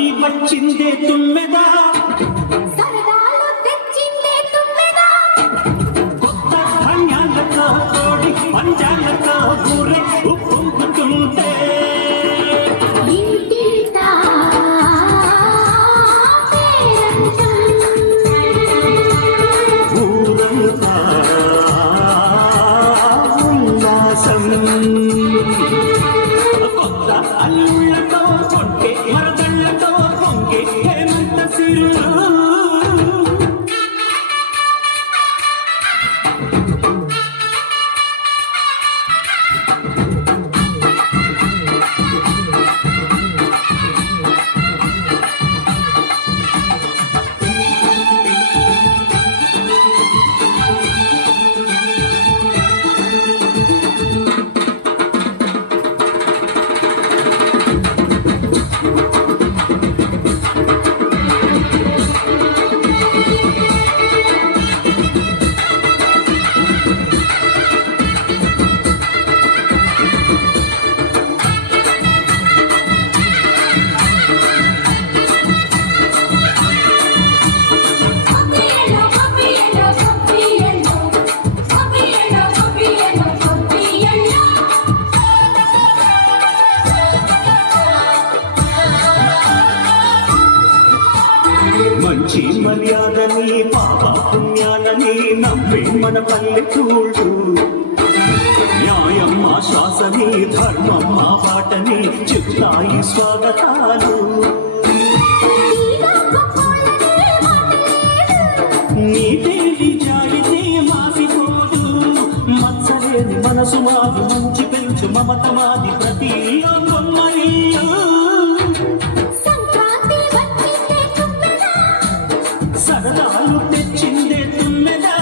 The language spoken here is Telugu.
సంక్రాంతి వచ్చిందే తుమ్మెదా సరదాలు తెచ్చిందే తుమ్మెదా కొత్త ధాన్యాలతో కోడి పంజాలతో ఊరే ఉప్పొంగుతుంటే ఇంటింటా ఊరంతా ఉల్లాసం కొత్త అల్లుళ్ళతో కొట్టే మరదళ్ళతో పొంగే హేమంత సిరులు మంచి మర్యాదని పాప పుణ్యాలని నమ్మే మన పల్లెటూళ్ళు న్యాయం మా శ్వాసని ధర్మం మా పాటని చెప్తాయి స్వాగతాలు నీతే నిజాయితీ మాసిపోదు మత్సలేని మనసు మాది మంచి పెంచు మమత మాది ప్రతి బొమ్మరియు సరదాలు తెచ్చిందే తుమ్మెదా